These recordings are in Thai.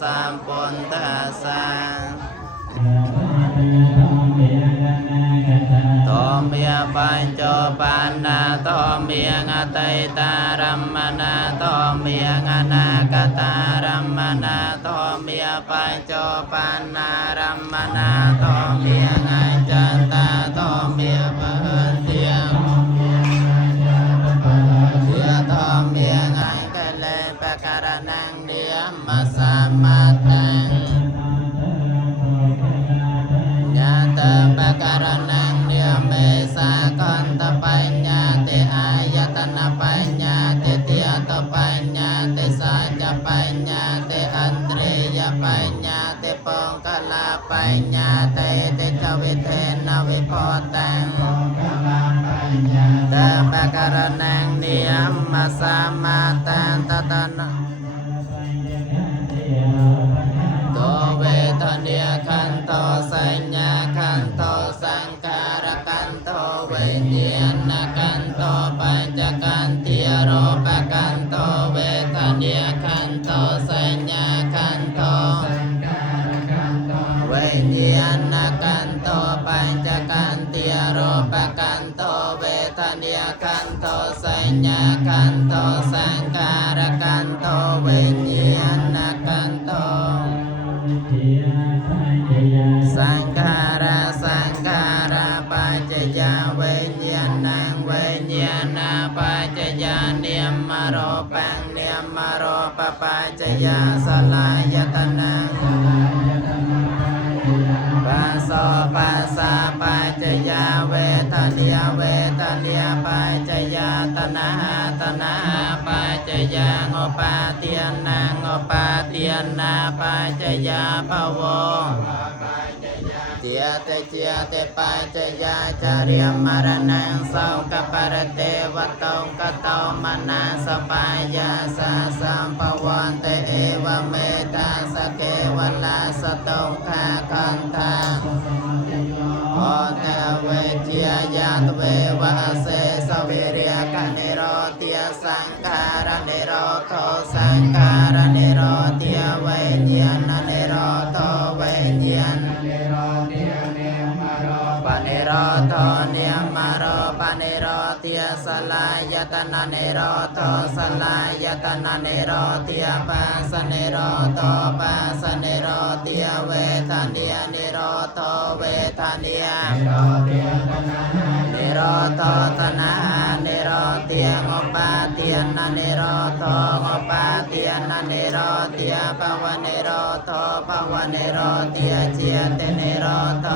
สัมปุนทัสสะโตเมียปัญจปันนาโตเมียงอตัยตารัมมนาโตเมียงอนาคตารัมมนาโตเมียปัญจปันนารัมมนาโตเมียงอจันตาโตเมียปันเทียเทียโตเมียงอังกะเลปะการนังเดียมัสสามัตตังญาตปะการนังเดียเมสากันตปัญญาเตอายตนะปัญญาเตเตียตปัญญาเตสัจจปัญญาเตอันตริยปัญญาเตปองกลาปัญญาเตจวิเทนวิโพตังตปะการนังเดียมัสสามัตตังตตนะโตเวทเนียขันโตสัญญาขันโตสังขารขันโตวิญญาณขันโตปัญจขันธ์โรปขันโตเวทเนียขันโตสัญญาขันโตวิญญาณขันโตปัญจขันธ์โรปขันโตเวทเนียขันโตสัญญาขันโตสังขารขันโตวิญญาณขันโตสังขาราสังขาราปัจจยาวิญญาณังวิญญาณปัจจยาเนียมโรปังเนียมโรปปัจจยาสลายตนังปัสโสปัสสะปัจจยาเวทเนียเวทเนียปัจจยาตนะตนะปัจจยาโอปาเตียนังโอปาเตียนาปัจจยาภวเตียเตเจียเตปัจจยาจาริยมรณังโสกปรเตวตงกตมนาสปายาสาสัมปวันเตเอวเมตาสเกวลาสตงคาคันธาโอเตเวเจียยาตเววะเสสเวริยกนิโรเตียสังขารนิโรโทสังขารนิโรเตียเวญญาณนิโรโทเวญญาณปนิโรโทเนียมโรปนิโรเตียสลายตนะนิโรโทสลายตนะนิโรเตียปัสสะนิโรโทปัสสะนิโรเตียเวทเนียนิโรโทเวทเนียนิโรโทตนะนิโรเตียงอปาเตียนนิโรโทงอปาเตียนนิโรเตียภวนิโรโทภวนิโรเตียเจียเตนิโรโท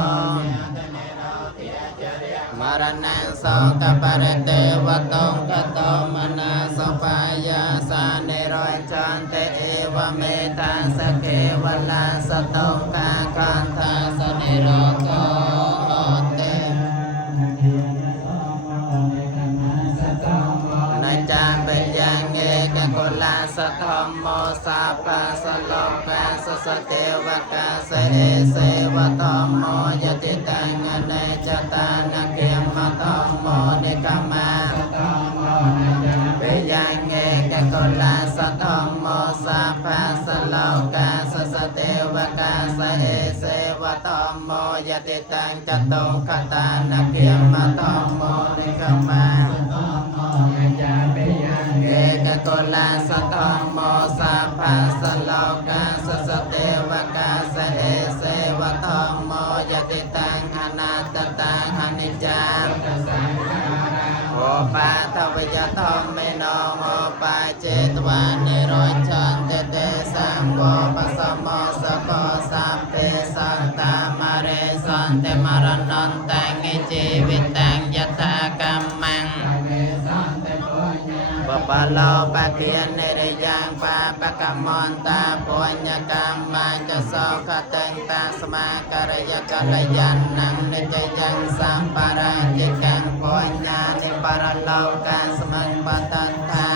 มรณังโสกปรเตวตงกตมนาสปายาสานิโรจันเตเอวเมตาสเกวลาสตงคาคันธาสนิโรโตเตนาจาเปยังเอกกุลาสธรรมโมสัพพะสโลกาสสเทวกาเสเสวะธรรมโมยติตังอเนจตานะเกียมธรรมโมนิกามาเปยังเอกกุลาสธรรมโมสัพพะสโลกาสสเทวกาเสเสวะธรรมโมยติตังจตุคตานะเกียมธรรมโมนิกามาเอกกุลาสธรรมโมสัพพะสโลกาสสเทวกาเสเสวะธรรมโมยติตังอนัตตังอนิจจังโอปาทวิยธรรมเมโนโอปาเจตวานิโรชันเตเตสังโฆปัสสโมสโกสัพเพสัตตามาเรสันเตมรณันตังชีวิตังยถากรรมังปปะโลปะเคียนเนรยังปะปะกมอนตาปุญญกรรมังจะโสขตังตาสมาการยกัลยันนังเนจยังสัมปาราจิกังปุญญานิปรโลกัสมังปตัตถา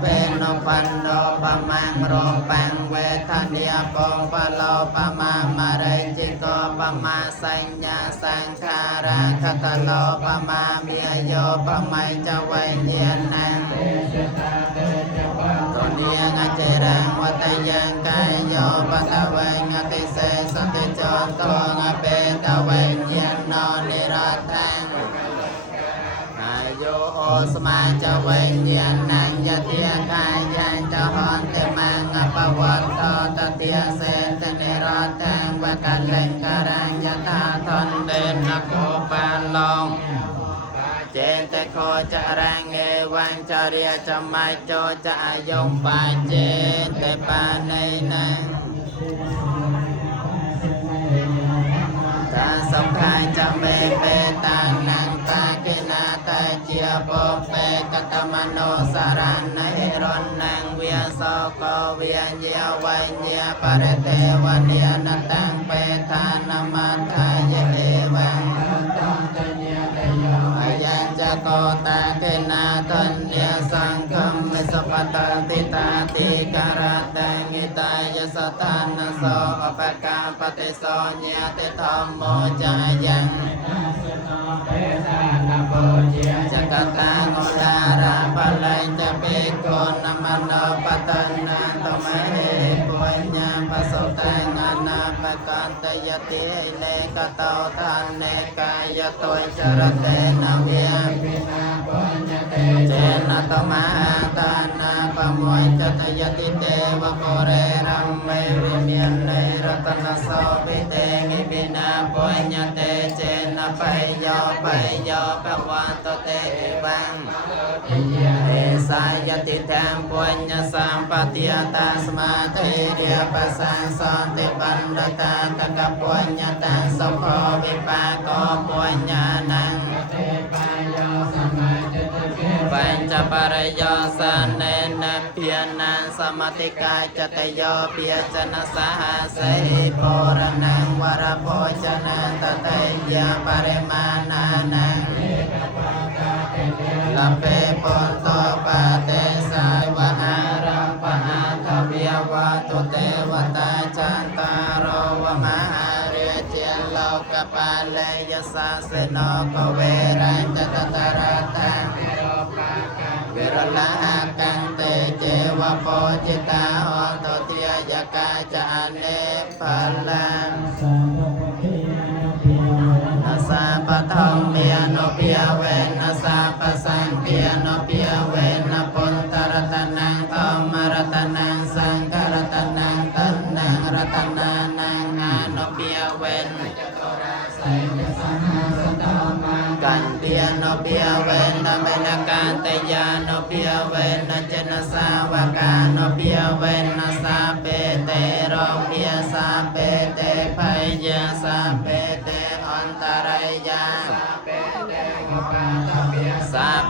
เป็นโนปันโนปะมังโรปังเวทเนียปงปะโลปะมามาเรจิโกปะมาสัญญาสังขาราคตโลปะมามีโยปะไมจเวญญาณังตัวเนียงเจรังวัตยา นทงเปตเวิญญาณนิรัตถังอายุโอสมาจะเวิญญาณังยะเตียกายยันจะหอนเตมังปวัตโตตเตียเสตนิรัตถังวะกัลเลงการังยะตาทนเดนโคปาลงเจนเตโคจะรังเอวังจาริยจะไม่โจจะอายงปาเจนเตปาในนังตาสมกายจะเมเปตังนังปากินาตาเจียโปเปกตมโนสารันในรนนังเวียโสโกเวียเยวัยเยปะเรเตวันเนียนตังเปทานมัทธายเอวังยัญจะโกตาเกนาตันเนียสังฆมิสปตติตาติการะตังอิตายสตานโสอปกาปฏิโสญญาติธรรมโมจายังจักตังโอดาราปะลัยจะเปโกนมโนปตันนาตมะเหปุญญาปสุตังอนาปกันตยติเลกโตทานเนกายโตจรเตนะเวียเจนะตมะตานาปมวยจตยติเตวะโกเรรัมเมวิเมียนในรัตนโสภิเตงิปินาปุญญเตเจนะไปโยปวัตเตวังเอสายติแตมปุญญสัมปติยตาสมาธิเดียปัสสังสันติปันดตาตะกะปุญญตังสุโขวิปากโกปุญญานังปัญจปริยสันเนนะเพียนังสมติกายจตโยเปียจนะสหเสโปรนังวรโภชนะตะเตยะปริมาณานังลเปปุตโตปะเตสายวะอารัมปะอาทเวียวะตุเตวตาจันตารโรวะมหาเรเจโลกปาเลยสาสโนกเวรังตตตระตังเวรลากังเตเจวะโปจิตาโหตุเตียยกาจาเนปัลลังนาสาปะทองเมียโนเปียเวนะสาปะสังเปียโนเปียเวนะปุนตรตนังธรรมรัตนังสังฆรัตนังตัณนังรัตนานังอาโนเปียเวนกันเตียโนเปียเวนนะเมนะกันตยาโนเปียเวนนะเจนะสาวกาโนเปียเวนนะสาเปเตโรเปียสาเปเตไพยะสาเปเตอันตรายาสา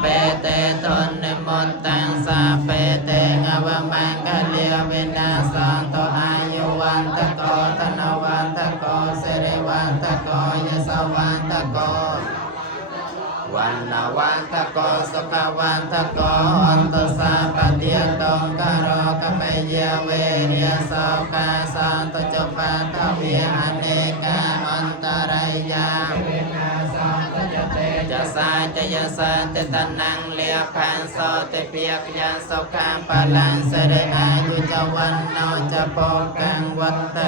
เปเตตนนิมนตังสาเปเตงวมังคะเลียเวนะสันโตอายุวันตะโกธนวันตะโกสิริวันตะโกยสวันตะโกวันนาวันตะโกสุขวันตะโกอันตุสาปะเตียตงกะโรกะเปเยเวเรียโสกาสันตุจุปัฏฐเวียอเนกาอันตรายาจะสาจะยะสันติตนังเลียพันโสติเปียกยันสุขังปะลังเสดอายุจวันโนจะโปกังวัตเต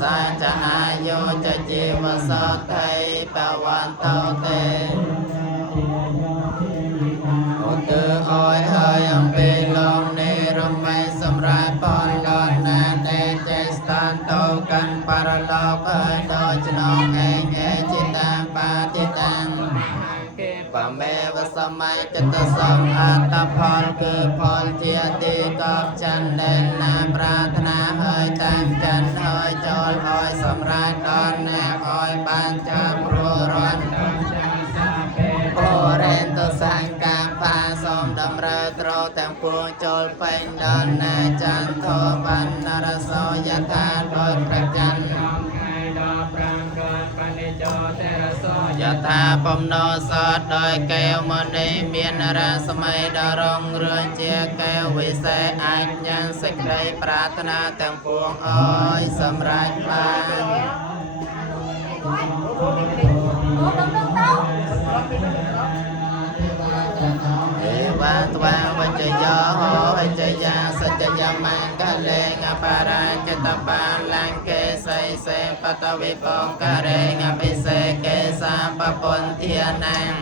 สาจะอายุจะจีวโสไทยปวันโตเตโอเตออยเฮยอัมเปลงเนรมัยสำราญปอนลอนนาเตเจสตันโตกันปารโลกเฮยโดยจนองเองจิตตังปาจิตังปะเมวสมัยจตสมอัตตพรคือพรเทียตีกอบจันเดนนาปรารถนาเฮยตั้งจันเฮยโจลเฮยสำราญดอนแนบเฮยบานจามรัวร้อนโอเรนตุสังกาพาสมดำเรตโรแต่งปวงโจลเป็นดอนนาจันโทปันนรโสยธาโดยประจันยถาปมโนสดโดยแก้วมณีเมียนราสมัยดารงเรือนเจียแก้ววิเศษอาญญังสิกได้ปรารถนาแต่งปวงอ้อยสำราญบานเอว วาวัจจโยโหวัจจยาสัจจยามังคะเลงอปาราจตปาลังเกไสเสปตวิปงคะเรงอภิเสเกสาปปนเทียนัง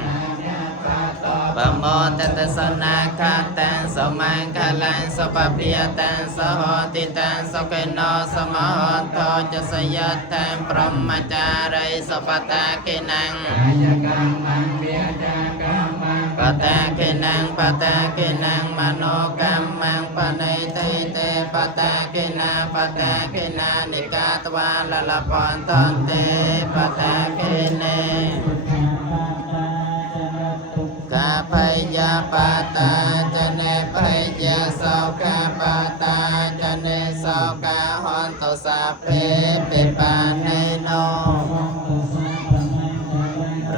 ปโมตัตสนาคาตังสมังคลังสปะเปียตังสหติตังสเกโนสมหนโทจะสยัตตังพรหมจาริสปตาคินังปตาคินังมโนกรรมังปณิทิเตปตาคินานิกาตวาลละปอนตอนเตปตาคิเนกาพยาปตาจะเนพยาโสกาปตาจะเนโสกาหอนตุสัพเพปิปาเนโน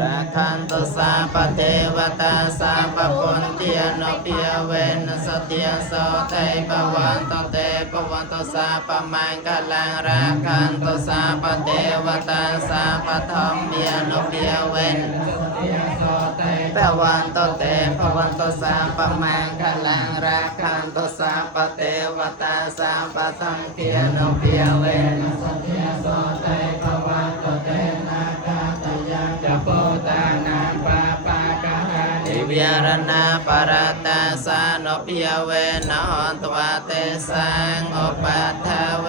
ราคันตุสัพพเทวตาสัพพปุณเทียนเปียเวนสติยโสเทปวันตุเตปวันตุสัพพมังคลังราคันตุสัพพเทวตาสัพพธรรมเปียนเปียเวนปวันตุเตปวันตุสัพพมังคลังราคันตุสัพพเทวตาสัพพธรรมเปียนเปียเวนสติยโสเทปวันตุเตนาคาตยังจะโพตานังปะปะกะหานิวิารณาปรตาสานเปียเวนหอนตวะเตสังอุปัฏฐเว